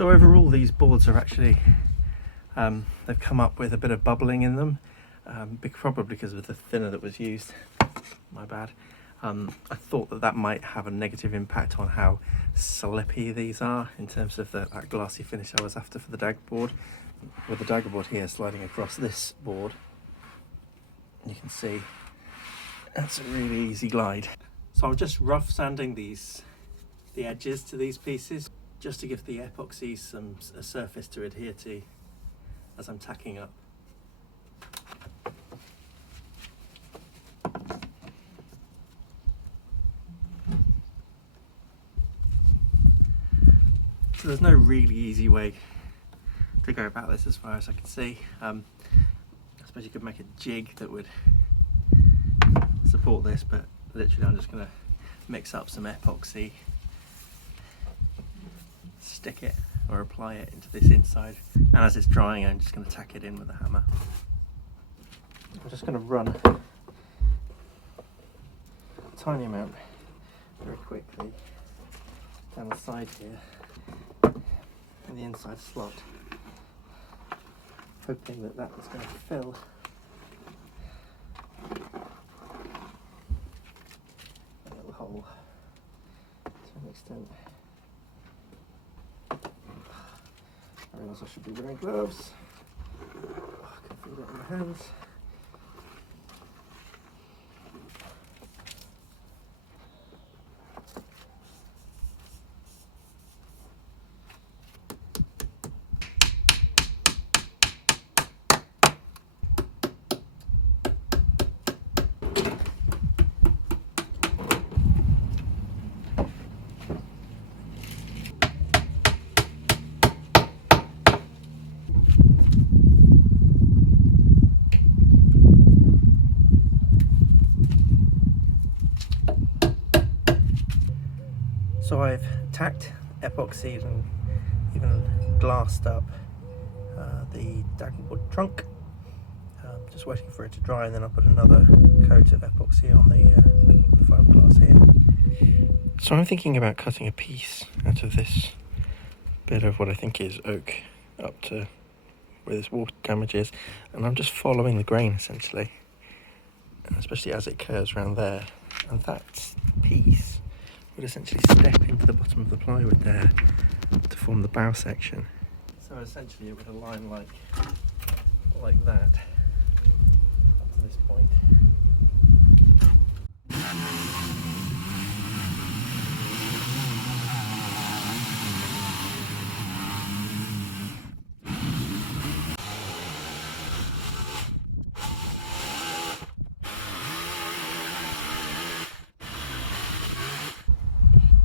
So overall these boards are actually, they've come up with a bit of bubbling in them, probably because of the thinner that was used. My bad. I thought that might have a negative impact on how slippy these are in terms of that glassy finish I was after for the daggerboard. With the daggerboard here sliding across this board, you can see that's a really easy glide. So I'm just rough sanding the edges to these pieces, just to give the epoxy a surface to adhere to as I'm tacking up. So there's no really easy way to go about this as far as I can see. I suppose you could make a jig that would support this, but literally I'm just going to mix up some epoxy, stick it or apply it into this inside, and as it's drying I'm just going to tack it in with a hammer. I'm just going to run a tiny amount very quickly down the side here in the inside slot, hoping that is going to fill a little hole to an extent. I realise I should be wearing gloves. I can feel it in my hands. So I've tacked, epoxied and even glassed up the Daggerboard trunk. Just waiting for it to dry, and then I'll put another coat of epoxy on the fiberglass here. So I'm thinking about cutting a piece out of this bit of what I think is oak up to where this water damage is, and I'm just following the grain essentially, especially as it curves around there, and that piece would essentially step into the bottom of the plywood there to form the bow section. So essentially it would align like that up to this point.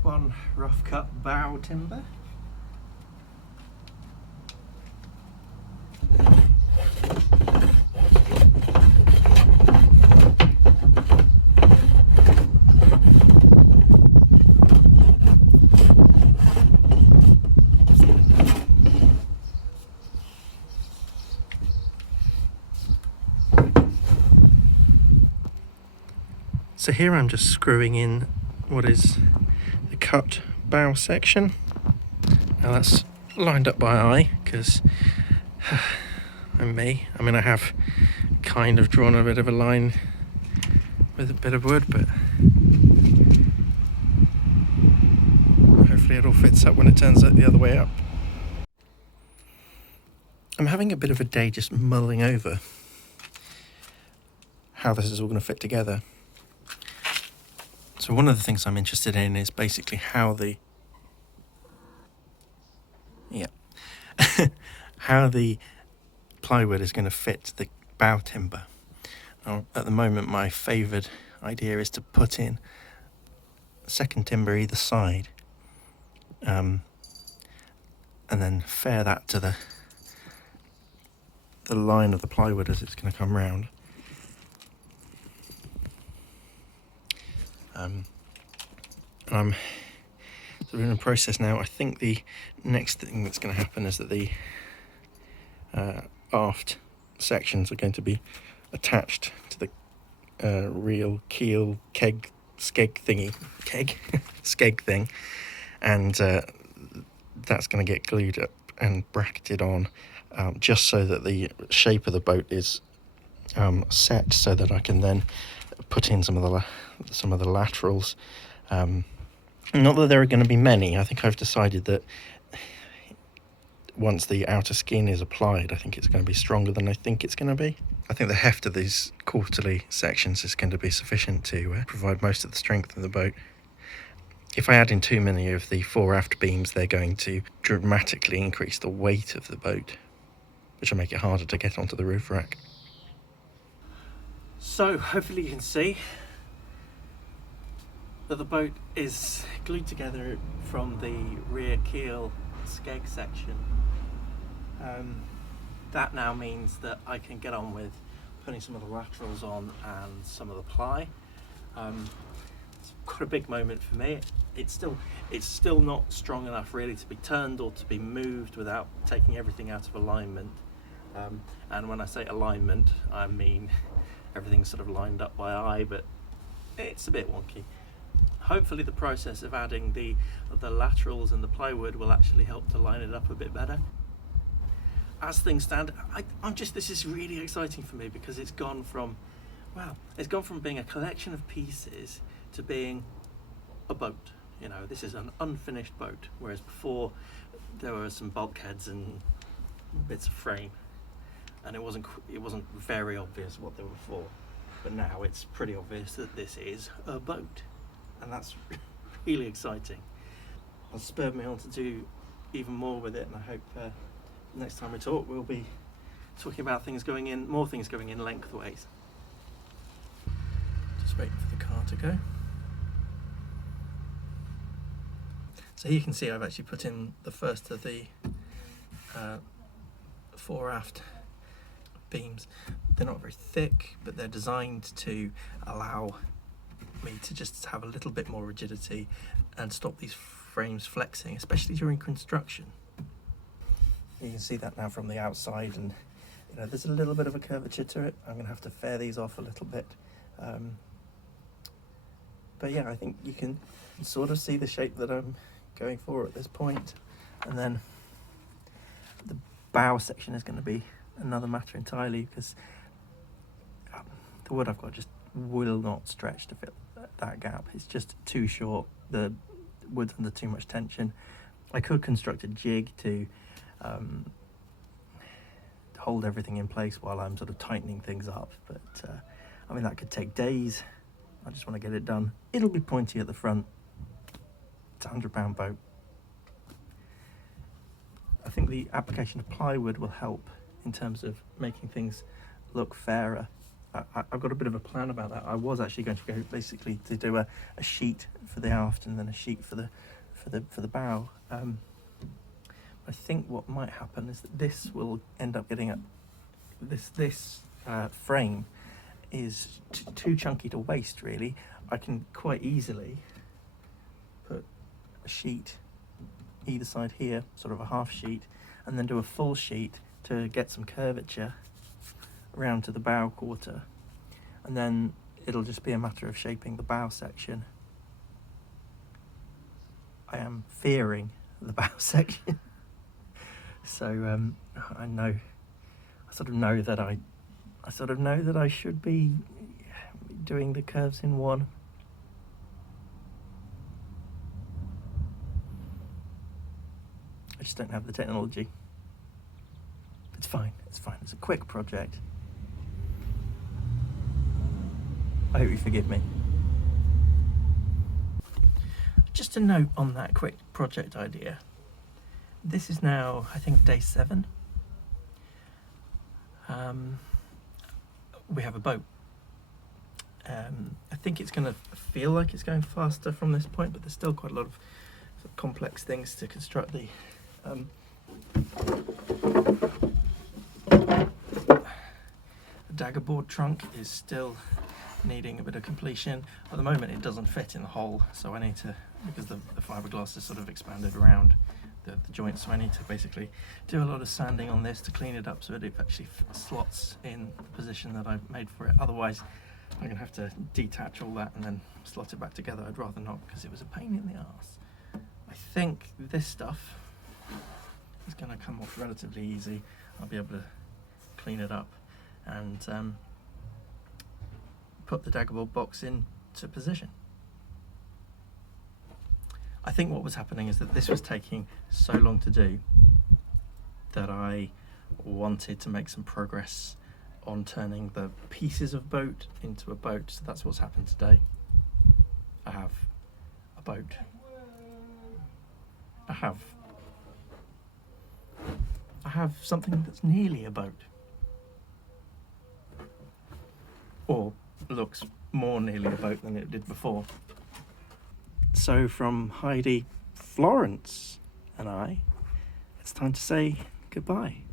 One rough cut bow timber. So here I'm just screwing in what is the cut bow section. Now that's lined up by eye because I'm me. I mean, I have kind of drawn a bit of a line with a bit of wood, but hopefully it all fits up when it turns out the other way up. I'm having a bit of a day just mulling over how this is all going to fit together. So one of the things I'm interested in is basically how the how the plywood is going to fit the bow timber. Now, at the moment my favoured idea is to put in second timber either side, and then fair that to the line of the plywood as it's going to come round. I'm sort of in a process now. I think the next thing that's going to happen is that the aft sections are going to be attached to the real keel skeg thing, and that's going to get glued up and bracketed on, just so that the shape of the boat is set, so that I can then put in some of the laterals. Not that there are going to be many. I think I've decided that once the outer skin is applied, I think it's going to be stronger than I think it's going to be. I think the heft of these quarterly sections is going to be sufficient to provide most of the strength of the boat. If I add in too many of the 4 aft beams, they're going to dramatically increase the weight of the boat, which will make it harder to get onto the roof rack. So hopefully you can see that the boat is glued together from the rear keel skeg section. That now means that I can get on with putting some of the laterals on and some of the ply. It's quite a big moment for me. It's still not strong enough really to be turned or to be moved without taking everything out of alignment. And when I say alignment, I mean everything's sort of lined up by eye, but it's a bit wonky. Hopefully the process of adding the laterals and the plywood will actually help to line it up a bit better. As things stand, this is really exciting for me, because it's gone from being a collection of pieces to being a boat. You know, this is an unfinished boat, whereas before there were some bulkheads and bits of frame, and it wasn't very obvious what they were for. But now it's pretty obvious that this is a boat, and that's really exciting. It's spurred me on to do even more with it, and I hope next time we talk we'll be talking about more things going in lengthways. Just waiting for the car to go. So you can see I've actually put in the first of the 4 aft beams. They're not very thick, but they're designed to allow me to just have a little bit more rigidity and stop these frames flexing, especially during construction. You can see that now from the outside, and you know there's a little bit of a curvature to it. I'm going to have to fair these off a little bit, but yeah, I think you can sort of see the shape that I'm going for at this point. And then the bow section is going to be another matter entirely, because the wood I've got just will not stretch to fill that gap. It's just too short. The wood's under too much tension. I could construct a jig to hold everything in place while I'm sort of tightening things up, but I mean that could take days. I just want to get it done. It'll be pointy at the front. It's a £100 boat. I think the application of plywood will help in terms of making things look fairer. I've got a bit of a plan about that. I was actually going to go basically to do a sheet for the aft and then a sheet for the bow. I think what might happen is that this will end up getting this frame is too chunky to waste really. I can quite easily put a sheet either side here, sort of a half sheet, and then do a full sheet to get some curvature around to the bow quarter, and then it'll just be a matter of shaping the bow section. I am fearing the bow section. So I sort of know that I should be doing the curves in one. I just don't have the technology. It's fine. It's a quick project. I hope you forgive me. Just a note on that quick project idea. This is now, I think, day 7. We have a boat. I think it's going to feel like it's going faster from this point, but there's still quite a lot of, sort of complex things to construct. The Daggerboard trunk is still needing a bit of completion. At the moment it doesn't fit in the hole, so I need to, because the fiberglass is sort of expanded around the joint, so I need to basically do a lot of sanding on this to clean it up so that it actually slots in the position that I've made for it. Otherwise I'm going to have to detach all that and then slot it back together. I'd rather not, because it was a pain in the arse. I think this stuff is going to come off relatively easy. I'll be able to clean it up and put the Daggerboard box into position. I think what was happening is that this was taking so long to do that I wanted to make some progress on turning the pieces of boat into a boat. So that's what's happened today. I have a boat. I have something that's nearly a boat. Or looks more nearly a boat than it did before. So from Heidi, Florence and I, it's time to say goodbye.